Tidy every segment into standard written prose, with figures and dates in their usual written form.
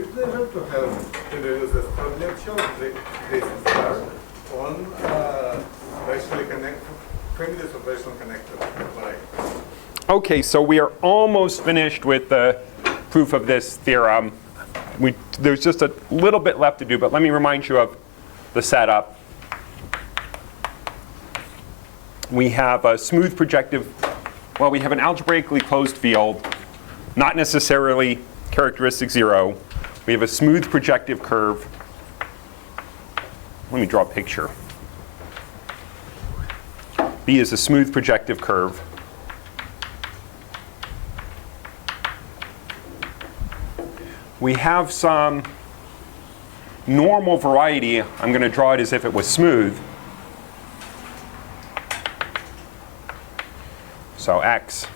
great pleasure to have introduced the Starr lecture, this Starr, on families of rational connected varieties. Okay, so we are almost finished with the proof of this theorem. There's just a little bit left to do, but let me remind you of the setup. We have a smooth projective, well, we have an algebraically closed field, not necessarily characteristic 0. We have a smooth projective curve. Let me draw a picture. B is a smooth projective curve. We have some normal variety. I'm going to draw it as if it was smooth. So x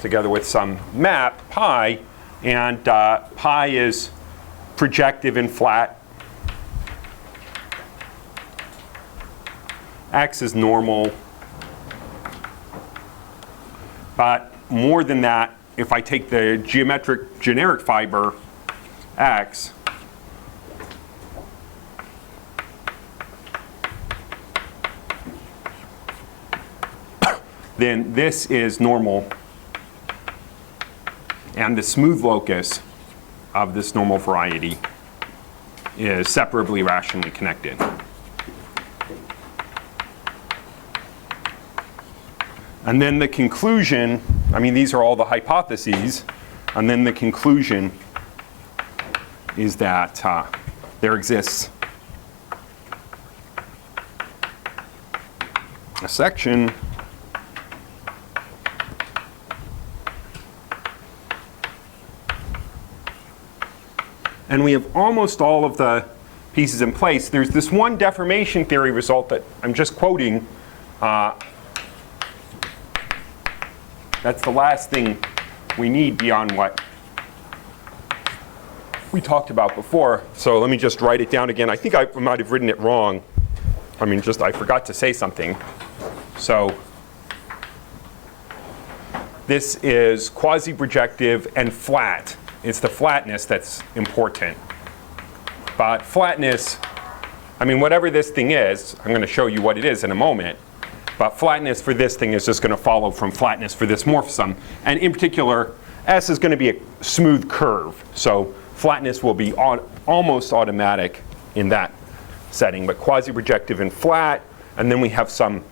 together with some map, pi, and pi is projective and flat. X is normal. But more than that, if I take the geometric generic fiber, x, then this is normal. And the smooth locus of this normal variety is separably rationally connected. And then the conclusion, I mean, these are all the hypotheses, and then the conclusion is that there exists a section and we have almost all of the pieces in place. There's this one deformation theory result that I'm just quoting. That's the last thing we need beyond what we talked about before. So let me just write it down again. I think I might have written it wrong. I mean, just I forgot to say something. So this is quasi-projective and flat. It's the flatness that's important. But flatness, I mean, whatever this thing is, I'm going to show you what it is in a moment. But flatness for this thing is just going to follow from flatness for this morphism. And in particular, S is going to be a smooth curve. So flatness will be almost automatic in that setting. But quasi-projective and flat. And then we have some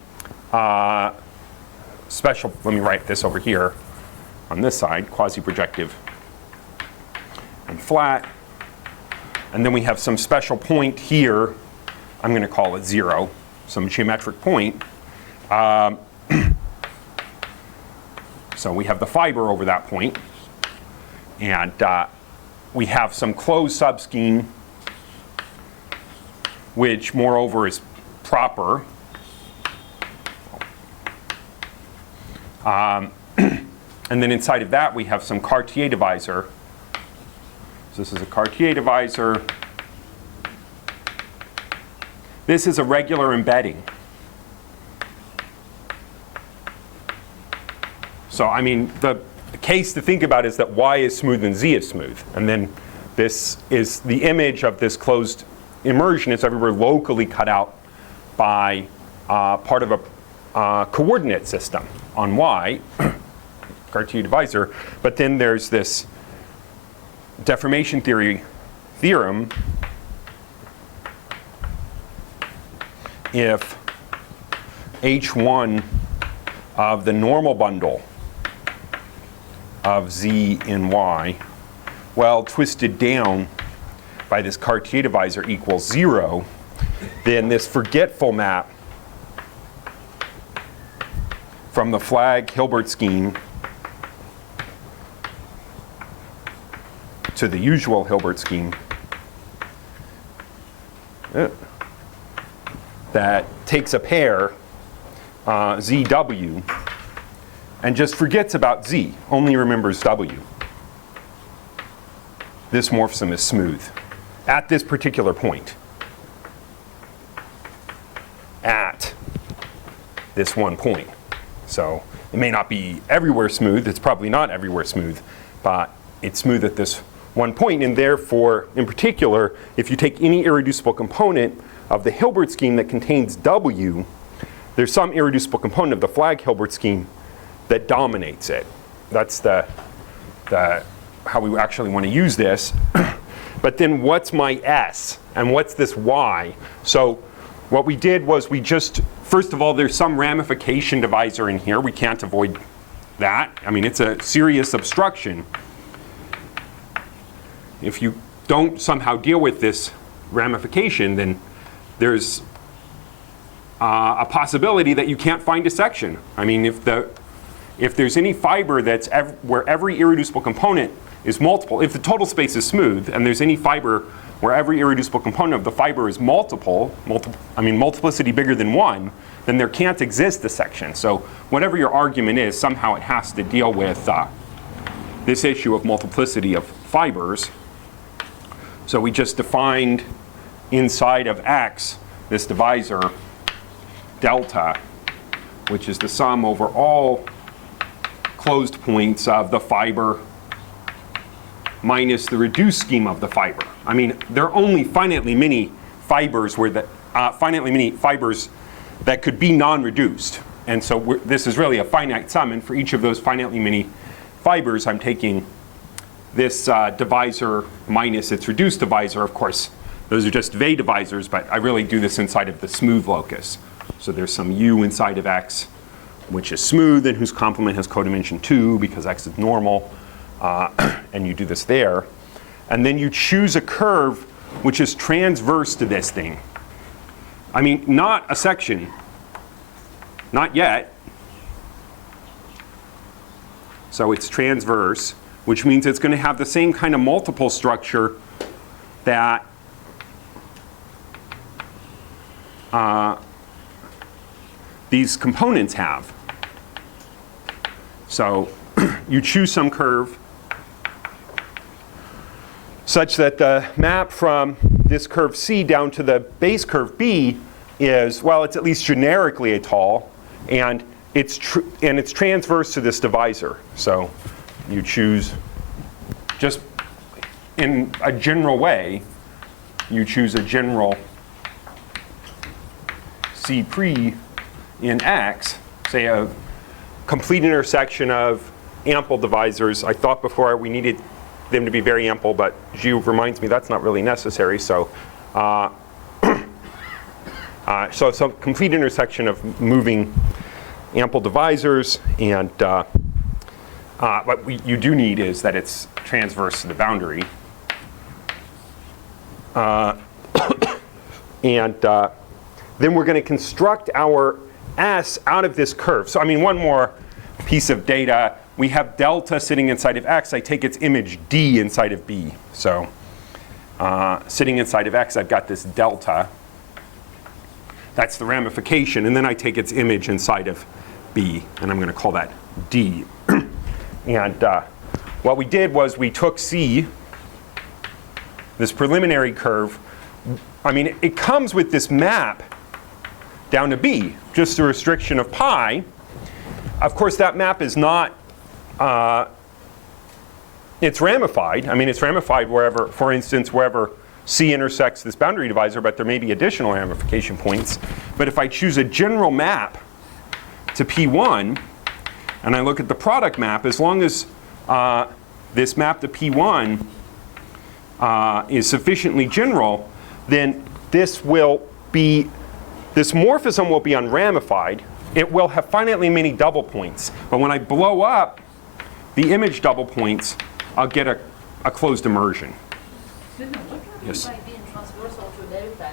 special, let me write this over here on this side, quasi-projective and flat. And then we have some special point here. I'm going to call it 0, some geometric point. So we have the fiber over that point, and we have some closed subscheme, which moreover is proper. And then inside of that we have some Cartier divisor. So this is a Cartier divisor. This is a regular embedding. So I mean, the case to think about is that y is smooth and z is smooth. And then this is the image of this closed immersion is everywhere locally cut out by part of a coordinate system on y, Cartier divisor. But then there's this deformation theorem if H1 of the normal bundle of z in y, well, twisted down by this Cartier divisor equals 0, then this forgetful map from the flag Hilbert scheme to the usual Hilbert scheme that takes a pair, ZW, and just forgets about Z, only remembers W. This morphism is smooth at this particular point. At this one point. So it may not be everywhere smooth, it's probably not everywhere smooth, but it's smooth at this one point, and therefore, in particular, if you take any irreducible component of the Hilbert scheme that contains W, there's some irreducible component of the flag Hilbert scheme that dominates it. That's how we actually want to use this. But then what's my S? And what's this Y? So what we did was we just, first of all, there's some ramification divisor in here. We can't avoid that. I mean, it's a serious obstruction. If you don't somehow deal with this ramification, then there's a possibility that you can't find a section. I mean, if there's any fiber that's where every irreducible component is multiple, if the total space is smooth and there's any fiber where every irreducible component of the fiber is multiplicity bigger than 1, then there can't exist a section. So whatever your argument is, somehow it has to deal with this issue of multiplicity of fibers. So we just defined inside of X this divisor delta, which is the sum over all closed points of the fiber minus the reduced scheme of the fiber. I mean, there are only finitely many fibers fibers that could be non-reduced. And so this is really a finite sum, and for each of those finitely many fibers, I'm taking this divisor minus its reduced divisor. Of course, those are just Weil divisors, but I really do this inside of the smooth locus. So there's some U inside of X, which is smooth and whose complement has codimension 2 because X is normal, and you do this there. And then you choose a curve which is transverse to this thing. I mean, not a section, not yet. So it's transverse, which means it's going to have the same kind of multiple structure that these components have. So you choose some curve such that the map from this curve C down to the base curve B is, well, it's at least generically a tall, and it's transverse to this divisor. So you choose, just in a general way, you choose a general C pre in X, say a complete intersection of ample divisors. I thought before we needed them to be very ample, but Gilles reminds me that's not really necessary. So, so it's a complete intersection of moving ample divisors, and what you do need is that it's transverse to the boundary. And then we're going to construct our S out of this curve. So I mean, one more piece of data. We have delta sitting inside of X. I take its image D inside of B. So sitting inside of X, I've got this delta. That's the ramification. And then I take its image inside of B, and I'm going to call that D. And what we did was we took C, this preliminary curve. I mean, it comes with this map down to B, just a restriction of pi. Of course, that map is not, it's ramified. I mean, it's ramified wherever, for instance, wherever C intersects this boundary divisor, but there may be additional ramification points. But if I choose a general map to P1, and I look at the product map, as long as this map to P1 is sufficiently general, then this morphism will be unramified. It will have finitely many double points. But when I blow up the image double points, I'll get a closed immersion. What can Yes. by being transversal to delta?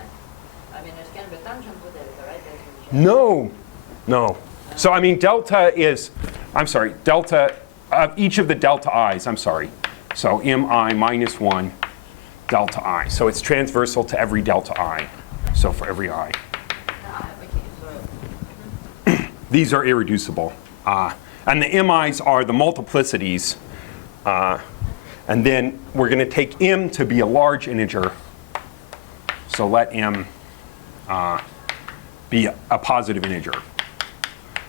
I mean, it's kind of a tangent to delta, right? No. So I mean, delta is, delta of each of the delta i's, So mi minus 1 delta I. So it's transversal to every delta I. So for every I. These are irreducible. And the mi's are the multiplicities. And then we're going to take m to be a large integer. So let m be a positive integer.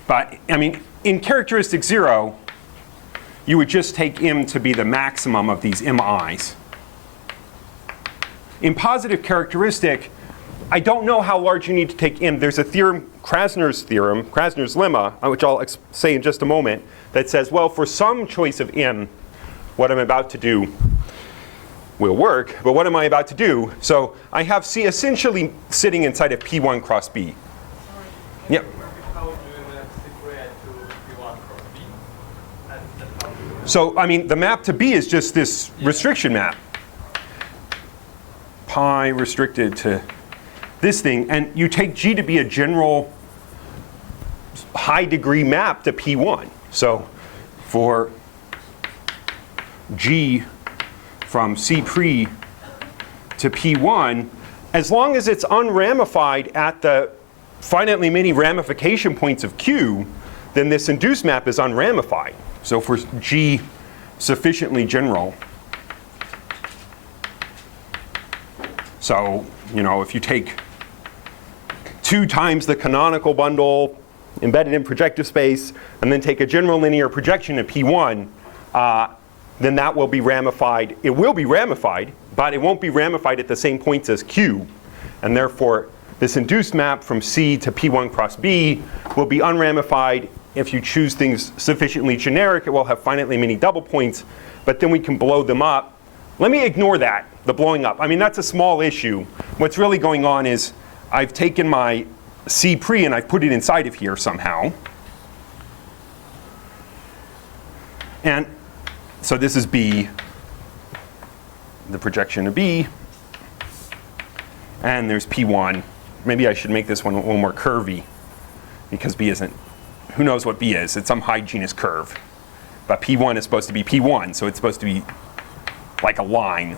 But I mean, in characteristic 0, you would just take m to be the maximum of these mi's. in positive characteristic, I don't know how large you need to take m. There's a theorem, Krasner's lemma, which I'll say in just a moment, that says, well, for some choice of m, what I'm about to do will work, but what am I about to do? So I have C essentially sitting inside of P1 cross B. Yep. How do you separate to P1 cross B? And how do you So, I mean, the map to B is just this restriction map. Pi restricted to this thing, and you take G to be a general high degree map to P1. So for G from C pre to P1, as long as it's unramified at the finitely many ramification points of Q, then this induced map is unramified. So for G sufficiently general, so, you know, if you take 2 times the canonical bundle embedded in projective space, and then take a general linear projection at P1, then that will be ramified. It will be ramified, but it won't be ramified at the same points as Q. And therefore, this induced map from C to P1 cross B will be unramified. If you choose things sufficiently generic, it will have finitely many double points, but then we can blow them up. Let me ignore that, the blowing up. I mean, that's a small issue. What's really going on is I've taken my C pre and I've put it inside of here somehow. And so this is B, the projection of B. And there's P1. Maybe I should make this one a little more curvy, because B isn't, who knows what B is? It's some high genus curve. But P1 is supposed to be P1, so it's supposed to be like a line.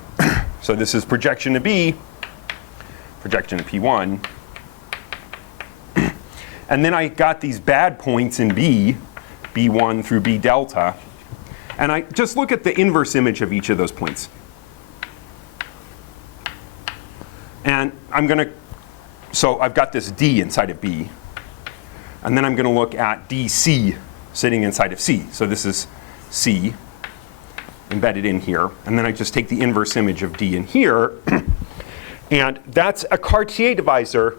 So this is projection to B, projection to P1. And then I got these bad points in B, B1 through B delta. And I just look at the inverse image of each of those points. And I'm going to, so I've got this D inside of B. And then I'm going to look at DC sitting inside of C. So this is C embedded in here. And then I just take the inverse image of D in here. And that's a Cartier divisor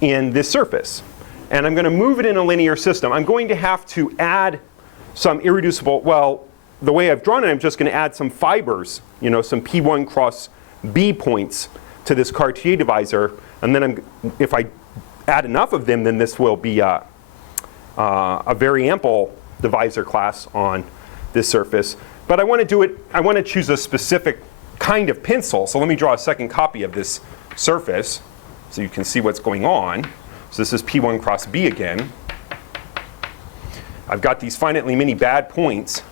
in this surface. And I'm going to move it in a linear system. I'm going to have to add some irreducible, well, the way I've drawn it, I'm just going to add some fibers, you know, some P1 cross B points to this Cartier divisor. And then if I add enough of them, then this will be a very ample divisor class on this surface. But I want to do it, I want to choose a specific kind of pencil. So let me draw a second copy of this surface so you can see what's going on. So this is P1 cross B again. I've got these finitely many bad points.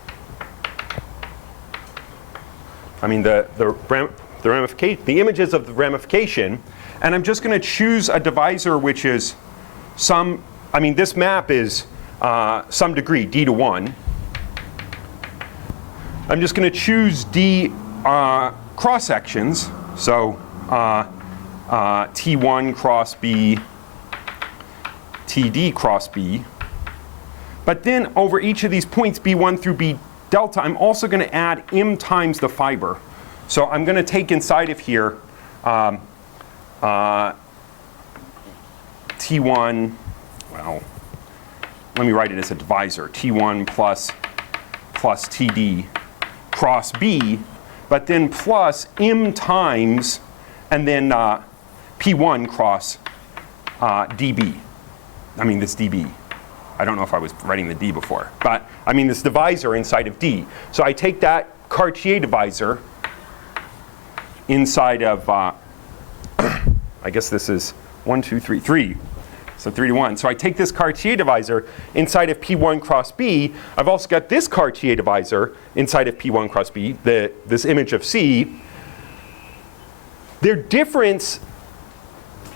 I mean the ramification, the images of the ramification, and I'm just going to choose a divisor which is some, I mean this map is some degree, d to 1. I'm just going to choose D cross sections, so T1 cross B, TD cross B. But then over each of these points, B1 through B delta, I'm also going to add m times the fiber. So I'm going to take inside of here T1, well, let me write it as a divisor, T1 plus TD cross B, but then plus m times, and then P1 cross dB. I mean this dB. I don't know if I was writing the D before, but I mean this divisor inside of D. So I take that Cartier divisor inside of, I guess this is 1, 2, 3, 3. So 3 to 1. So I take this Cartier divisor inside of P1 cross B. I've also got this Cartier divisor inside of P1 cross B, this image of C. Their difference,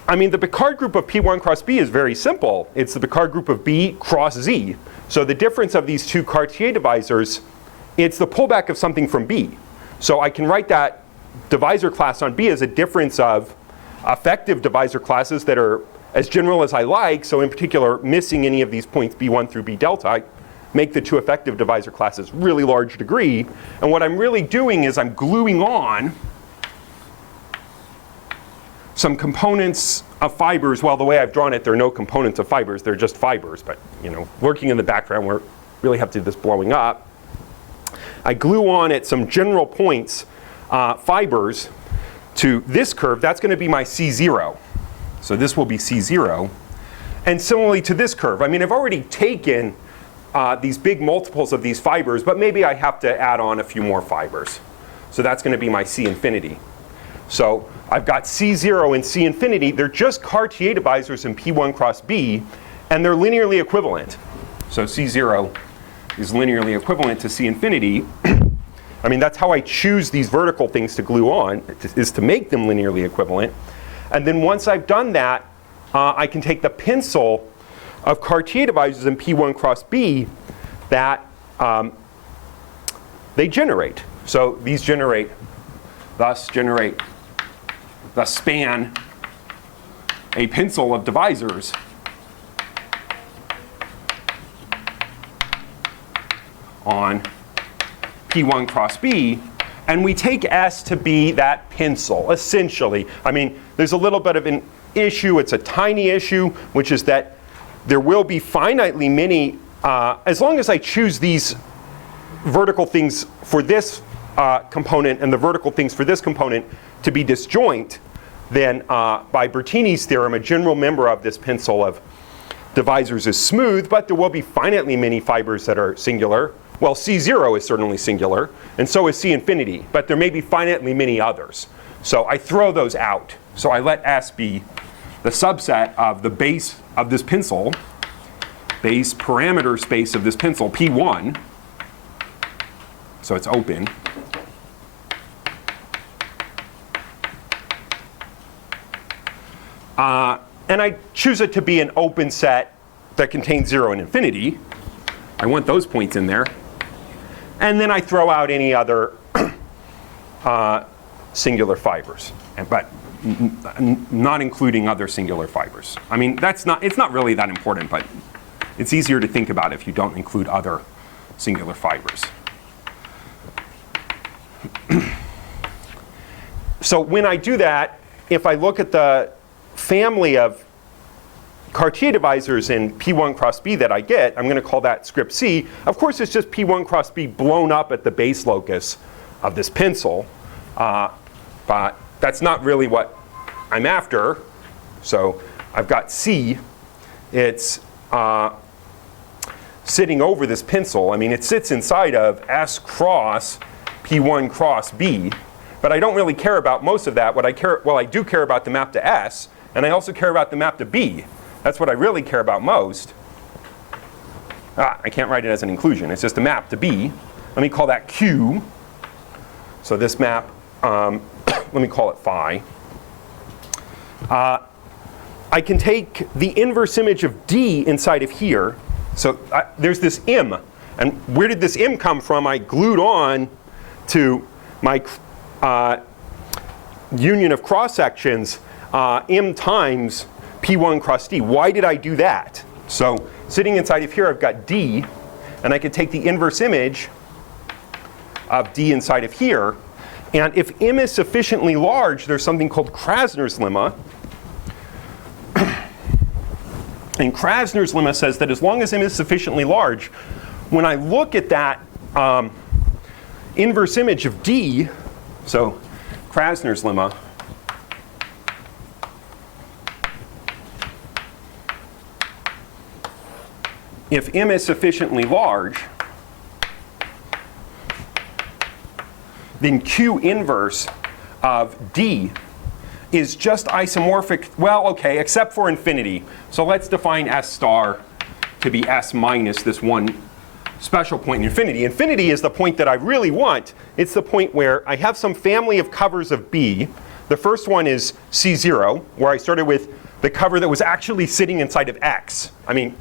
I mean, the Picard group of P1 cross B is very simple. It's the Picard group of B cross Z. So the difference of these two Cartier divisors, it's the pullback of something from B. So I can write that divisor class on B as a difference of effective divisor classes that are as general as I like. So in particular, missing any of these points B1 through B delta, I make the two effective divisor classes really large degree. And what I'm really doing is I'm gluing on some components of fibers. Well, the way I've drawn it, there are no components of fibers. They're just fibers. But lurking in the background, we really have to do this blowing up. I glue on at some general points fibers to this curve. That's going to be my C0. So this will be C0. And similarly to this curve. I mean, I've already taken these big multiples of these fibers, but maybe I have to add on a few more fibers. So that's going to be my C infinity. So I've got C0 and C infinity. They're just Cartier divisors in P1 cross B, and they're linearly equivalent. So C0 is linearly equivalent to C infinity. I mean, that's how I choose these vertical things to glue on, is to make them linearly equivalent. And then once I've done that, I can take the pencil of Cartier divisors in P1 cross B that they generate. So these thus span a pencil of divisors on P1 cross B, and we take S to be that pencil, essentially. I mean, there's a little bit of an issue. It's a tiny issue, which is that there will be finitely many, as long as I choose these vertical things for this component and the vertical things for this component to be disjoint, then by Bertini's theorem, a general member of this pencil of divisors is smooth, but there will be finitely many fibers that are singular. Well, C0 is certainly singular, and so is C infinity, but there may be finitely many others. So I throw those out. So I let S be the subset of the base of this pencil, base parameter space of this pencil, P1. So it's open. And I choose it to be an open set that contains 0 and infinity. I want those points in there. And then I throw out any other singular fibers, but not including other singular fibers. I mean, it's not really that important, but it's easier to think about if you don't include other singular fibers. So when I do that, if I look at the family of Cartier divisors in P1 cross B that I get, I'm going to call that script C. Of course, it's just P1 cross B blown up at the base locus of this pencil. But that's not really what I'm after. So I've got C. It's sitting over this pencil. I mean, it sits inside of S cross P1 cross B. But I don't really care about most of that. I do care about the map to S. And I also care about the map to B. That's what I really care about most. I can't write it as an inclusion. It's just a map to B. Let me call that Q. So this map, let me call it phi. I can take the inverse image of D inside of here. So there's this M. And where did this M come from? I glued on to my union of cross sections M times P1 cross D. Why did I do that? So sitting inside of here, I've got D, and I could take the inverse image of D inside of here. And if M is sufficiently large, there's something called Krasner's lemma. And Krasner's lemma says that as long as M is sufficiently large, when I look at that inverse image of D, so Krasner's lemma, if M is sufficiently large, then Q inverse of D is just isomorphic, well, okay, except for infinity. So let's define S star to be S minus this one special point in infinity. Infinity is the point that I really want. It's the point where I have some family of covers of B. The first one is C0, where I started with the cover that was actually sitting inside of X. I mean,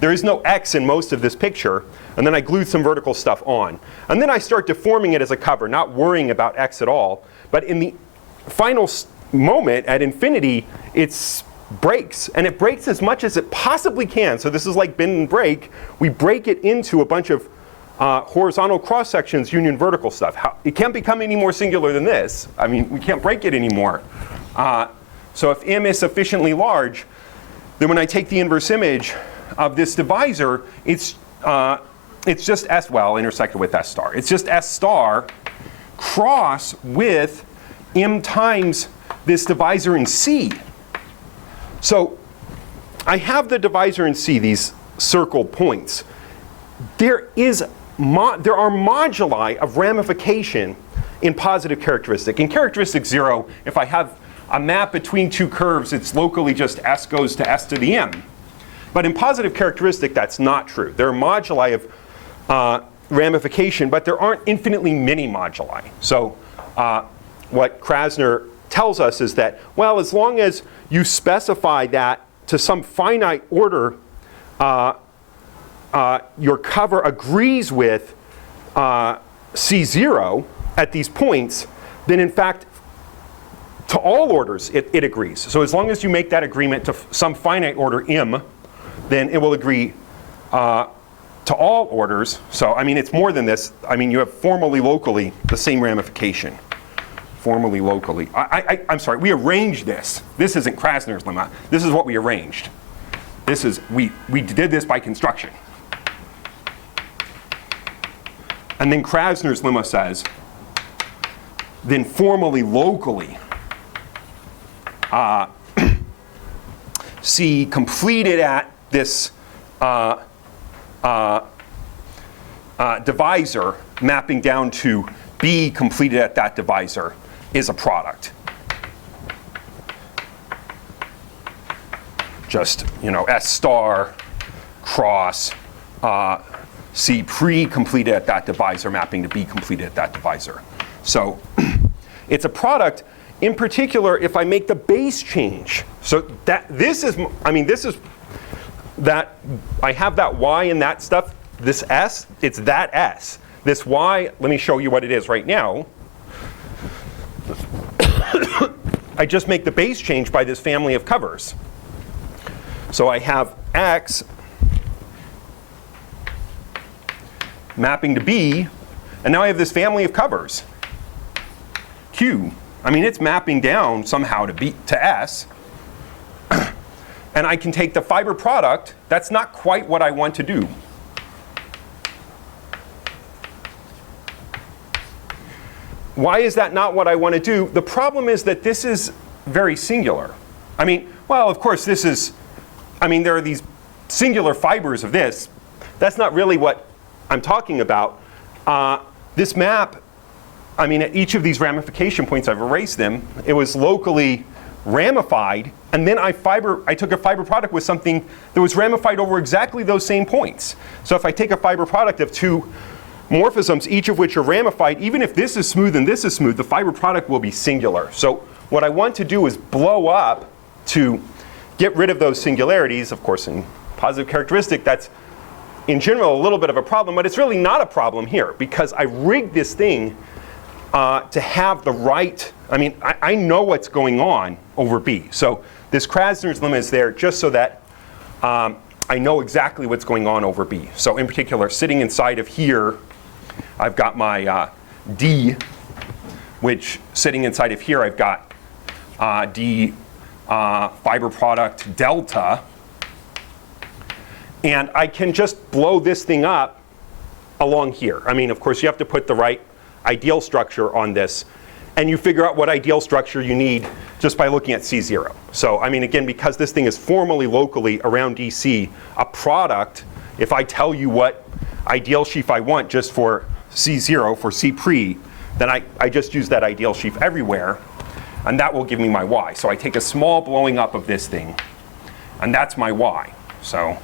there is no X in most of this picture, and then I glued some vertical stuff on. And then I start deforming it as a cover, not worrying about X at all. But in the final moment at infinity, it breaks, and it breaks as much as it possibly can. So this is like bend and break. We break it into a bunch of horizontal cross sections, union vertical stuff. It can't become any more singular than this. I mean, we can't break it anymore. So if M is sufficiently large, then when I take the inverse image of this divisor, it's just S, well, intersected with S star. It's just S star cross with M times this divisor in C. So I have the divisor in C, these circled points. There are moduli of ramification in positive characteristic. In characteristic 0, if I have a map between two curves, it's locally just S goes to S to the M. But in positive characteristic, that's not true. There are moduli of ramification, but there aren't infinitely many moduli. So what Krasner tells us is that, well, as long as you specify that to some finite order, your cover agrees with C0 at these points, then in fact, to all orders, it agrees. So as long as you make that agreement to some finite order M, then it will agree to all orders. So, I mean, it's more than this. I mean, you have formally, locally, the same ramification. Formally, locally. I'm sorry, we arranged this. This isn't Krasner's lemma. This is what we arranged. This is, we did this by construction. And then Krasner's lemma says, then formally, locally, C completed at this divisor mapping down to B completed at that divisor is a product. Just, S star cross C pre-completed at that divisor mapping to B completed at that divisor. So it's a product. In particular, if I make the base change, so this is that I have that Y in that stuff, this S, it's that S. This Y, let me show you what it is right now. I just make the base change by this family of covers. So I have X mapping to B, and now I have this family of covers. Q. I mean, it's mapping down somehow to B to S. And I can take the fiber product. That's not quite what I want to do. Why is that not what I want to do? The problem is that this is very singular. I mean, well, of course, this is, I mean, there are these singular fibers of this. That's not really what I'm talking about. This map, I mean, at each of these ramification points, I've erased them. It was locally ramified, and then I took a fiber product with something that was ramified over exactly those same points. So if I take a fiber product of two morphisms, each of which are ramified, even if this is smooth and this is smooth, the fiber product will be singular. So what I want to do is blow up to get rid of those singularities. Of course, in positive characteristic, that's in general a little bit of a problem, but it's really not a problem here because I rigged this thing to have the right, I mean, I know what's going on over B. So this Krasner's lemma is there just so that I know exactly what's going on over B. So in particular, sitting inside of here, I've got my D, which sitting inside of here, I've got D fiber product delta. And I can just blow this thing up along here. I mean, of course, you have to put the right ideal structure on this. And you figure out what ideal structure you need just by looking at C0. So, I mean, again, because this thing is formally locally around DC, a product, if I tell you what ideal sheaf I want just for C0, for C pre, then I just use that ideal sheaf everywhere. And that will give me my Y. So I take a small blowing up of this thing. And that's my Y. So,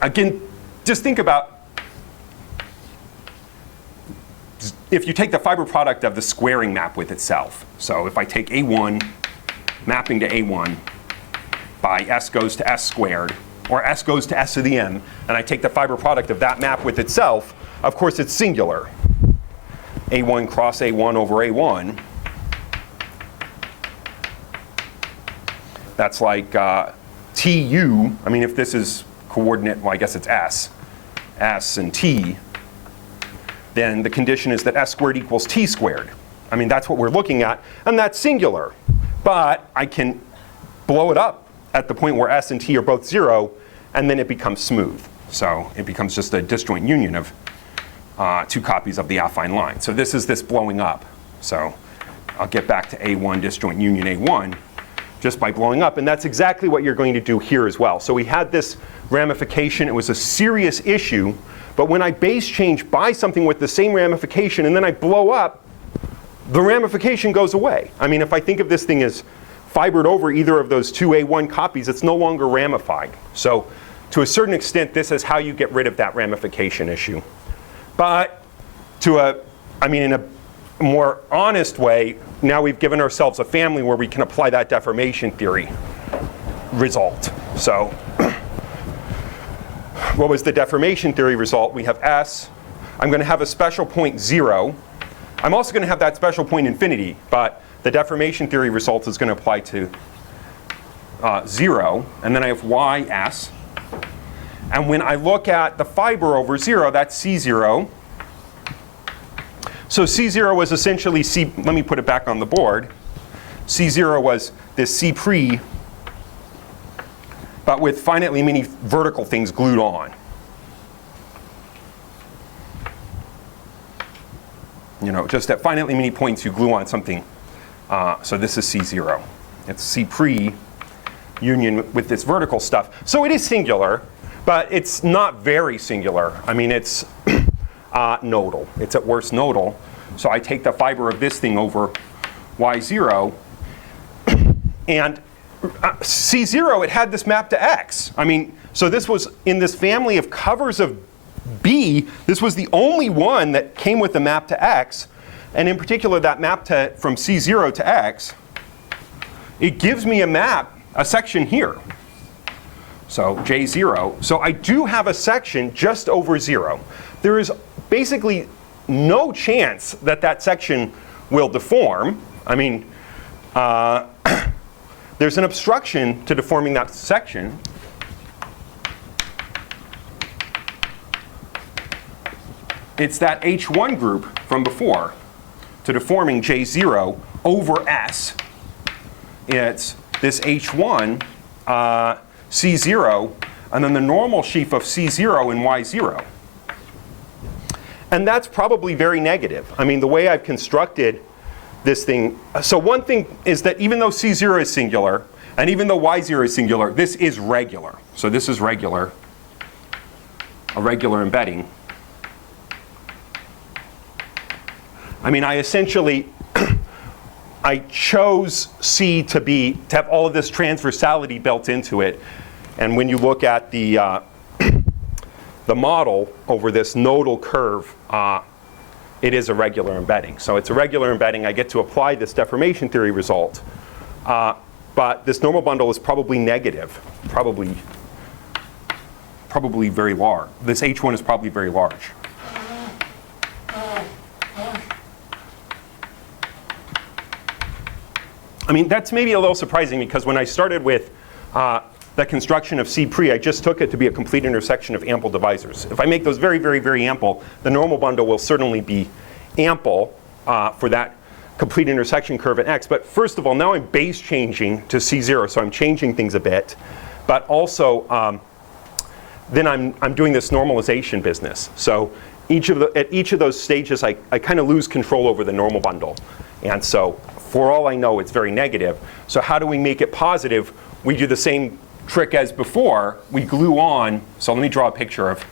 again, just think about if you take the fiber product of the squaring map with itself. So if I take A1 mapping to A1 by S goes to S squared, or S goes to S to the M, and I take the fiber product of that map with itself, of course it's singular. A1 cross A1 over A1. That's like TU, I mean, if this is coordinate, well, I guess it's S and T, then the condition is that S squared equals T squared. I mean, that's what we're looking at, and that's singular. But I can blow it up at the point where S and T are both 0, and then it becomes smooth. So it becomes just a disjoint union of two copies of the affine line. So this is this blowing up. So I'll get back to A1 disjoint union A1 just by blowing up, and that's exactly what you're going to do here as well. So we had this ramification. It was a serious issue, but when I base change by something with the same ramification and then I blow up, the ramification goes away. I mean, if I think of this thing as fibered over either of those two A1 copies, it's no longer ramified. So to a certain extent, this is how you get rid of that ramification issue. But in a more honest way, now we've given ourselves a family where we can apply that deformation theory result. So what was the deformation theory result? We have S. I'm going to have a special point 0. I'm also going to have that special point infinity, but the deformation theory result is going to apply to 0. And then I have YS. And when I look at the fiber over 0, that's C0. So C0 was essentially C, let me put it back on the board. C0 was this C pre, but with finitely many vertical things glued on. You know, just at finitely many points you glue on something. So this is C0. It's C pre union with this vertical stuff. So it is singular, but it's not very singular. I mean, it's nodal. It's at worst nodal. So I take the fiber of this thing over Y0, and C0, it had this map to X. I mean, so this was in this family of covers of B, this was the only one that came with the map to X, and in particular that map to from C0 to X, it gives me a map, a section here. So J0. So I do have a section just over 0. There is basically no chance that that section will deform. I mean, there's an obstruction to deforming that section. It's that H1 group from before to deforming J0 over S. It's this H1, C0, and then the normal sheaf of C0 and Y0. And that's probably very negative. I mean, the way I've constructed this thing, so one thing is that even though C0 is singular, and even though Y0 is singular, this is regular. So this is regular, a regular embedding. I mean, I essentially, I chose C to have all of this transversality built into it. And when you look at the model over this nodal curve, it is a regular embedding. So it's a regular embedding. I get to apply this deformation theory result. But this normal bundle is probably negative, probably very large. This H1 is probably very large. I mean, that's maybe a little surprising because when I started with the construction of C pre, I just took it to be a complete intersection of ample divisors. If I make those very, very, very ample, the normal bundle will certainly be ample for that complete intersection curve at X. But first of all, now I'm base changing to C0, so I'm changing things a bit. But also, then I'm doing this normalization business. So at each of those stages, I kind of lose control over the normal bundle. And so for all I know, it's very negative. So how do we make it positive? We do the same trick as before. We glue on. So let me draw a picture of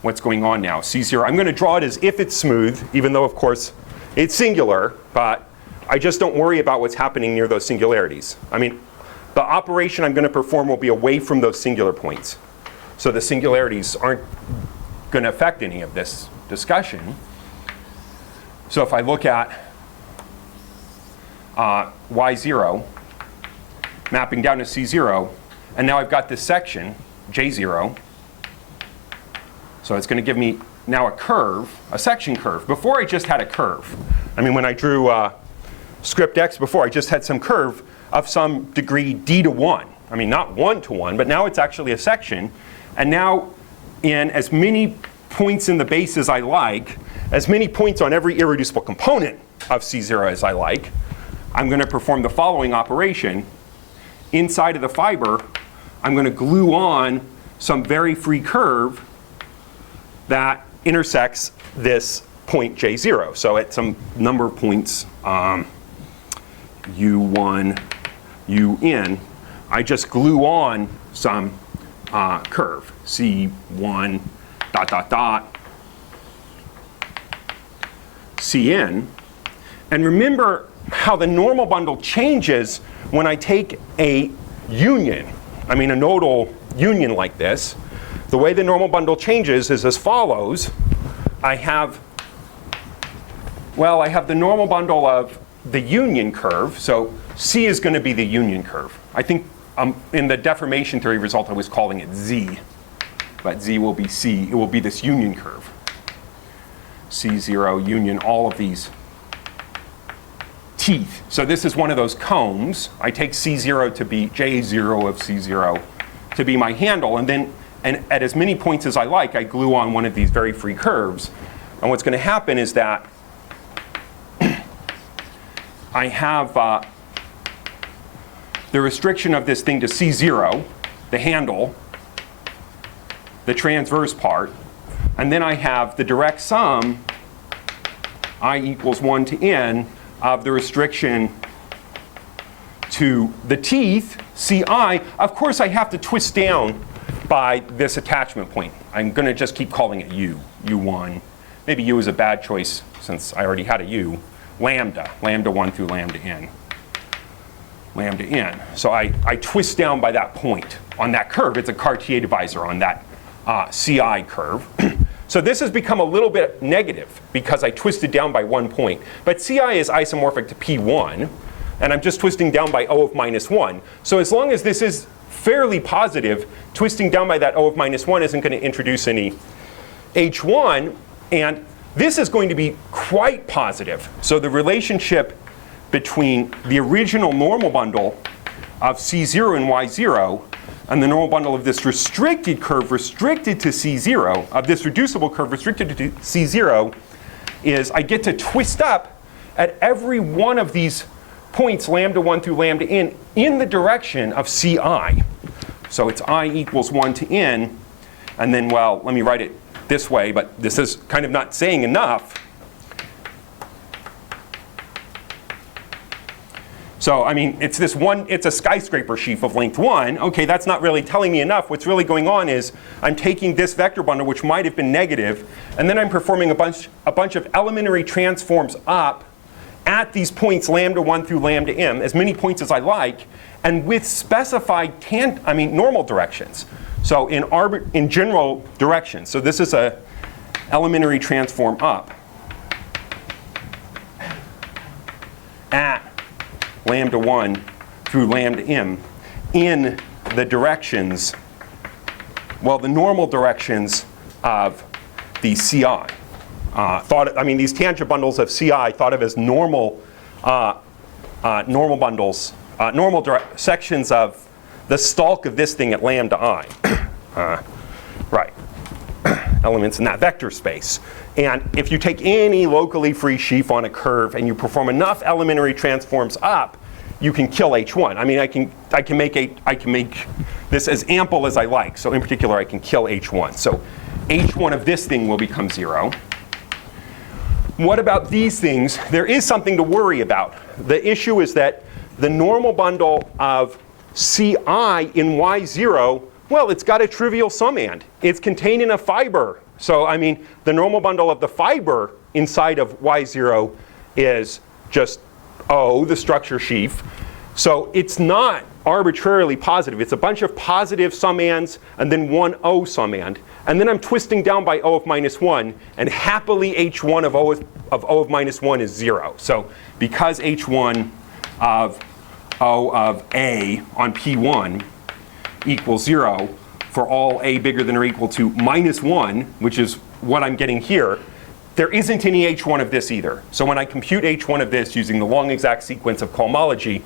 what's going on now. C0, I'm going to draw it as if it's smooth, even though, of course, it's singular. But I just don't worry about what's happening near those singularities. I mean, the operation I'm going to perform will be away from those singular points. So the singularities aren't going to affect any of this discussion. So if I look at Y0, mapping down to C0, and now I've got this section, J0. So it's going to give me now a curve, a section curve. Before I just had a curve. I mean, when I drew script X before, I just had some curve of some degree D to 1. I mean, not 1 to 1, but now it's actually a section. And now in as many points in the base as I like, as many points on every irreducible component of C0 as I like, I'm going to perform the following operation. Inside of the fiber, I'm going to glue on some very free curve that intersects this point J0. So at some number of points, U1, UN, I just glue on some curve, C1, dot, dot, dot, Cn. And remember how the normal bundle changes when I take a union, a nodal union like this. The way the normal bundle changes is as follows. I have the normal bundle of the union curve. So C is going to be the union curve. I think in the deformation theory result I was calling it Z. But Z will be C. It will be this union curve. C0 union, all of these teeth. So this is one of those combs. I take C0 to be J0 of C0 to be my handle. And then at as many points as I like, I glue on one of these very free curves. And what's going to happen is that I have the restriction of this thing to C0, the handle, the transverse part, and then I have the direct sum, I equals 1 to n, of the restriction to the teeth, Ci. Of course, I have to twist down by this attachment point. I'm going to just keep calling it U, U1. Maybe U is a bad choice since I already had a U. Lambda, lambda 1 through lambda n. Lambda n. So I twist down by that point on that curve. It's a Cartier divisor on that Ci curve. So this has become a little bit negative because I twisted down by 1 point. But Ci is isomorphic to P1, and I'm just twisting down by O of minus 1. So as long as this is fairly positive, twisting down by that O of minus 1 isn't going to introduce any H1. And this is going to be quite positive. So the relationship between the original normal bundle of C0 and Y0 and the normal bundle of this restricted curve restricted to C0, of this reducible curve restricted to C0, is I get to twist up at every one of these points, lambda 1 through lambda n, in the direction of Ci. So it's I equals 1 to n. And then, well, let me write it this way, but this is kind of not saying enough. So, it's this one, it's a skyscraper sheaf of length 1. Okay, that's not really telling me enough. What's really going on is I'm taking this vector bundle, which might have been negative, and then I'm performing a bunch of elementary transforms up at these points, lambda 1 through lambda m, as many points as I like, and with specified normal directions. So in general directions. So this is a elementary transform up at lambda 1 through lambda m in the directions, the normal directions of the Ci. These tangent bundles of Ci thought of as normal bundles, sections of the stalk of this thing at lambda I. Right. Elements in that vector space. And if you take any locally free sheaf on a curve and you perform enough elementary transforms up, you can kill H1. I can make this as ample as I like. So in particular, I can kill H1. So H1 of this thing will become 0. What about these things? There is something to worry about. The issue is that the normal bundle of Ci in Y0, well, it's got a trivial summand. It's contained in a fiber. So, the normal bundle of the fiber inside of Y0 is just O, the structure sheaf. So it's not arbitrarily positive. It's a bunch of positive summands and then one O summand. And then I'm twisting down by O of minus 1, and happily H1 of O of minus 1 is 0. So because H1 of O of A on P1 equals 0 for all A bigger than or equal to minus 1, which is what I'm getting here, there isn't any H1 of this either. So when I compute H1 of this using the long exact sequence of cohomology,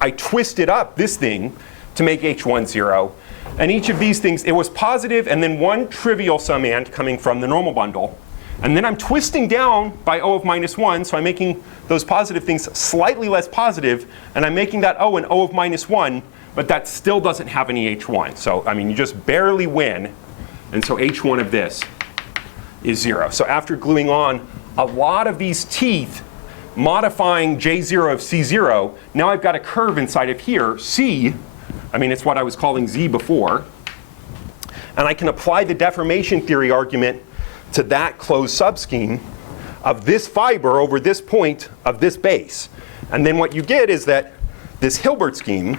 I twisted up this thing to make H1 0. And each of these things, it was positive and then one trivial summand coming from the normal bundle. And then I'm twisting down by O of minus 1, so I'm making those positive things slightly less positive, and I'm making that O an O of minus 1, but that still doesn't have any H1. So, I mean, you just barely win, and so H1 of this is 0. So after gluing on a lot of these teeth, modifying J0 of C0, now I've got a curve inside of here, C, I mean, it's what I was calling Z before, and I can apply the deformation theory argument to that closed subscheme of this fiber over this point of this base. And then what you get is that this Hilbert scheme,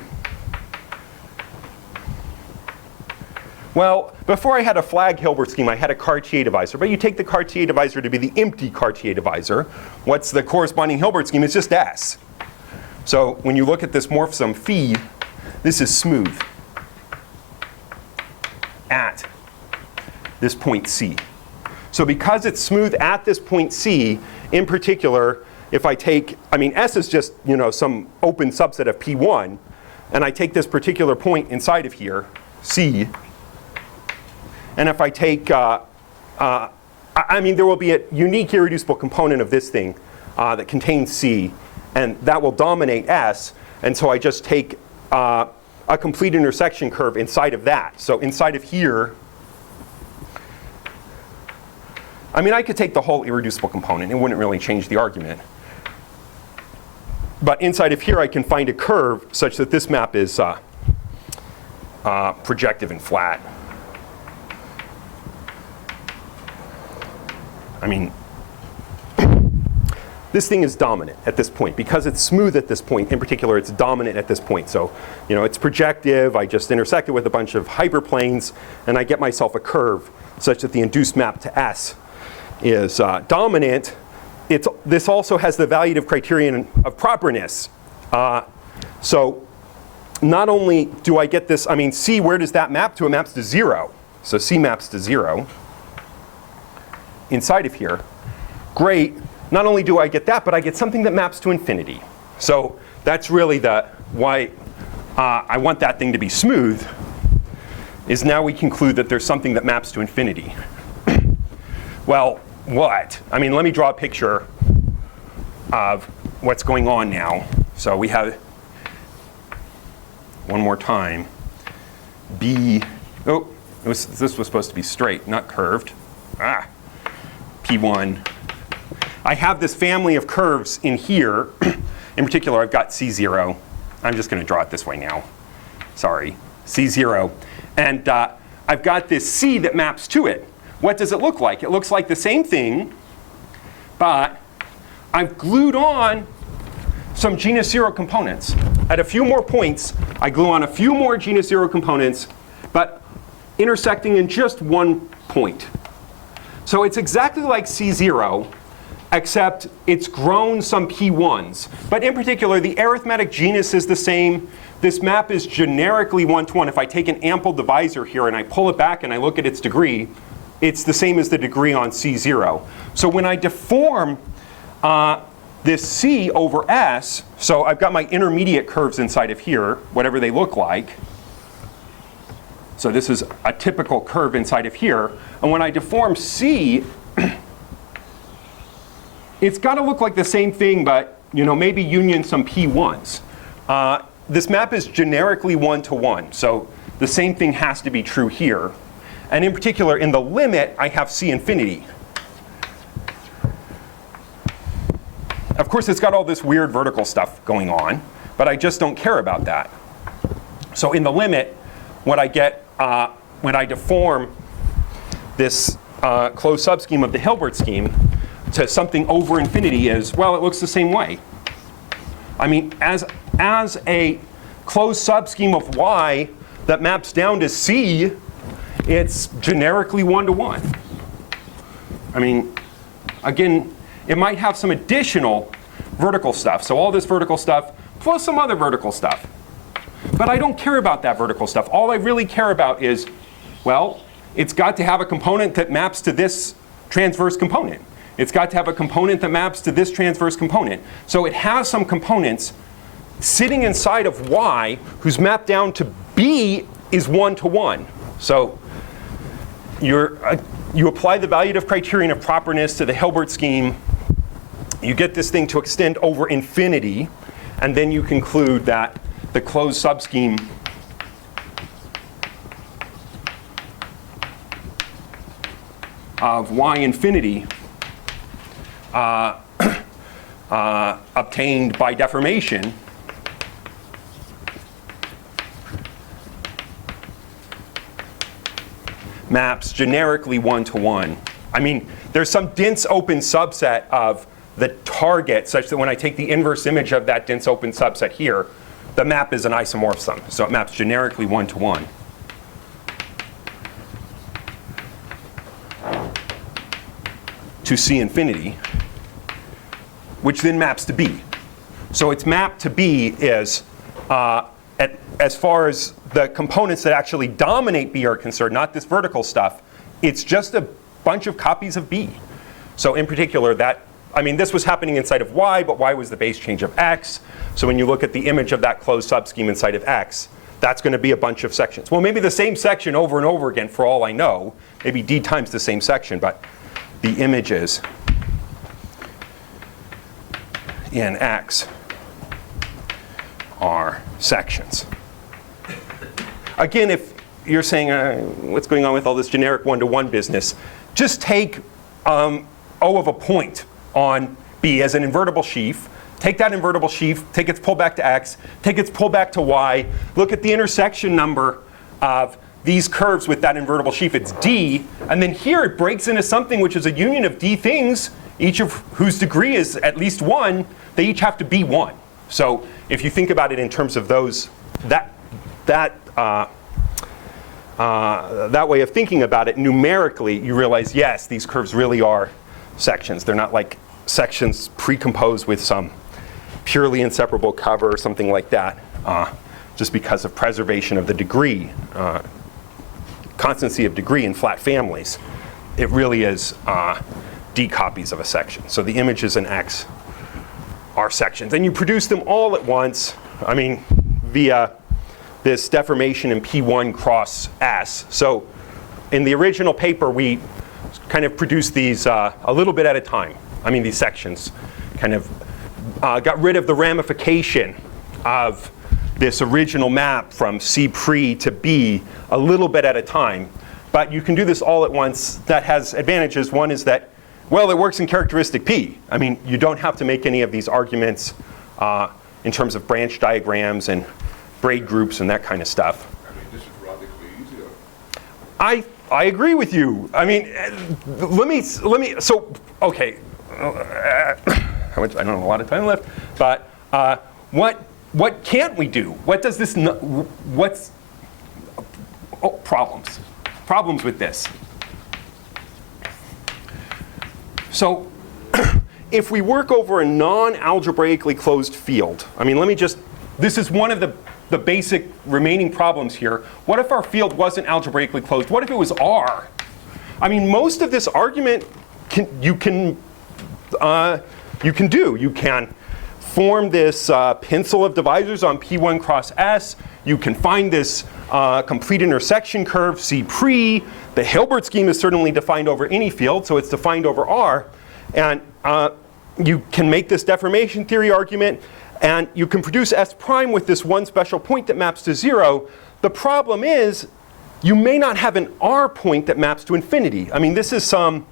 well, before I had a flag Hilbert scheme, I had a Cartier divisor. But you take the Cartier divisor to be the empty Cartier divisor. What's the corresponding Hilbert scheme? It's just S. So when you look at this morphism phi, this is smooth at this point C. So because it's smooth at this point C, in particular, if I take, I mean, S is just, you know, some open subset of P1, and I take this particular point inside of here, C, and if I take, I mean, there will be a unique irreducible component of this thing that contains C, and that will dominate S, and so I just take a complete intersection curve inside of that. So inside of here, I mean, I could take the whole irreducible component. It wouldn't really change the argument. But inside of here, I can find a curve such that this map is projective and flat. I mean, this thing is dominant at this point. Because it's smooth at this point, in particular, it's dominant at this point. So, you know, it's projective. I just intersect it with a bunch of hyperplanes, and I get myself a curve such that the induced map to S is dominant. This also has the valuative criterion of properness. So not only do I get this, I mean, C, where does that map to? It maps to 0. So C maps to 0 inside of here. Great. Not only do I get that, but I get something that maps to infinity. So that's really why I want that thing to be smooth, is now we conclude that there's something that maps to infinity. Well, what? I mean, let me draw a picture of what's going on now. So we have, one more time, B, oh, this was supposed to be straight, not curved. P1. I have this family of curves in here. In particular, I've got C0. I'm just going to draw it this way now. Sorry, C0. And I've got this C that maps to it. What does it look like? It looks like the same thing, but I've glued on some genus 0 components. At a few more points, I glue on a few more genus 0 components, but intersecting in just one point. So it's exactly like C0, except it's grown some P1s. But in particular, the arithmetic genus is the same. This map is generically 1-to-1. If I take an ample divisor here and I pull it back and I look at its degree, it's the same as the degree on C0. So when I deform this C over S, so I've got my intermediate curves inside of here, whatever they look like. So this is a typical curve inside of here. And when I deform C, it's got to look like the same thing, but you know, maybe union some P1s. This map is generically 1-to-1, so the same thing has to be true here. And in particular, in the limit, I have C infinity. Of course, it's got all this weird vertical stuff going on, but I just don't care about that. So in the limit, what I get when I deform this closed subscheme of the Hilbert scheme to something over infinity is, well, it looks the same way. I mean, as a closed subscheme of Y that maps down to C, it's generically 1-to-1. I mean, again, it might have some additional vertical stuff. So all this vertical stuff plus some other vertical stuff. But I don't care about that vertical stuff. All I really care about is, well, it's got to have a component that maps to this transverse component. It's got to have a component that maps to this transverse component. So it has some components sitting inside of Y whose map down to B is 1-to-1. So you apply the valuative criterion of properness to the Hilbert scheme. You get this thing to extend over infinity, and then you conclude that the closed subscheme of y infinity obtained by deformation maps generically 1-to-1. I mean, there's some dense open subset of the target such that when I take the inverse image of that dense open subset here, the map is an isomorphism. So it maps generically 1-to-1. To C infinity, which then maps to B. So its map to B is, as far as the components that actually dominate B are concerned, not this vertical stuff, it's just a bunch of copies of B. So in particular, this was happening inside of Y, but Y was the base change of X. So when you look at the image of that closed subscheme inside of X, that's going to be a bunch of sections. Well, maybe the same section over and over again for all I know. Maybe D times the same section, but the images in X are sections. Again, if you're saying, what's going on with all this generic 1-to-1 business, just take O of a point on B as an invertible sheaf. Take that invertible sheaf, take its pullback to X, take its pullback to Y, look at the intersection number of these curves with that invertible sheaf, it's D, and then here it breaks into something which is a union of D things, each of whose degree is at least 1. They each have to be 1. So if you think about it in terms of those, that way of thinking about it numerically, you realize, yes, these curves really are sections. They're not like sections precomposed with some purely inseparable cover or something like that, just because of preservation of the degree, constancy of degree in flat families. It really is D copies of a section. So the images in X are sections. And you produce them all at once, via this deformation in P1 cross S. So in the original paper, we kind of produced these a little bit at a time. These sections kind of got rid of the ramification of this original map from C pre to B a little bit at a time. But you can do this all at once. That has advantages. One is that, well, it works in characteristic P. You don't have to make any of these arguments in terms of branch diagrams and braid groups and that kind of stuff. This is radically easier. I agree with you. Okay. I don't have a lot of time left, but what can't we do? What does this, problems with this. So if we work over a non-algebraically closed field, this is one of the basic remaining problems here. What if our field wasn't algebraically closed? What if it was R? Most of this argument you can do. You can form this pencil of divisors on P1 cross S. You can find this complete intersection curve, C pre. The Hilbert scheme is certainly defined over any field, so it's defined over R. And you can make this deformation theory argument, and you can produce S prime with this one special point that maps to 0. The problem is, you may not have an R point that maps to infinity. This is some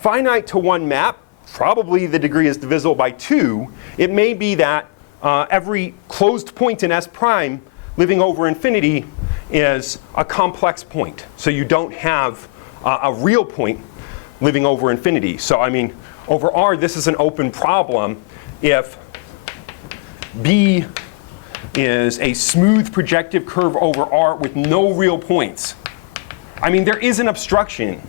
finite to 1 map. Probably the degree is divisible by 2. It may be that every closed point in S prime living over infinity is a complex point. So you don't have a real point living over infinity. So over R, this is an open problem if B is a smooth projective curve over R with no real points. There is an obstruction.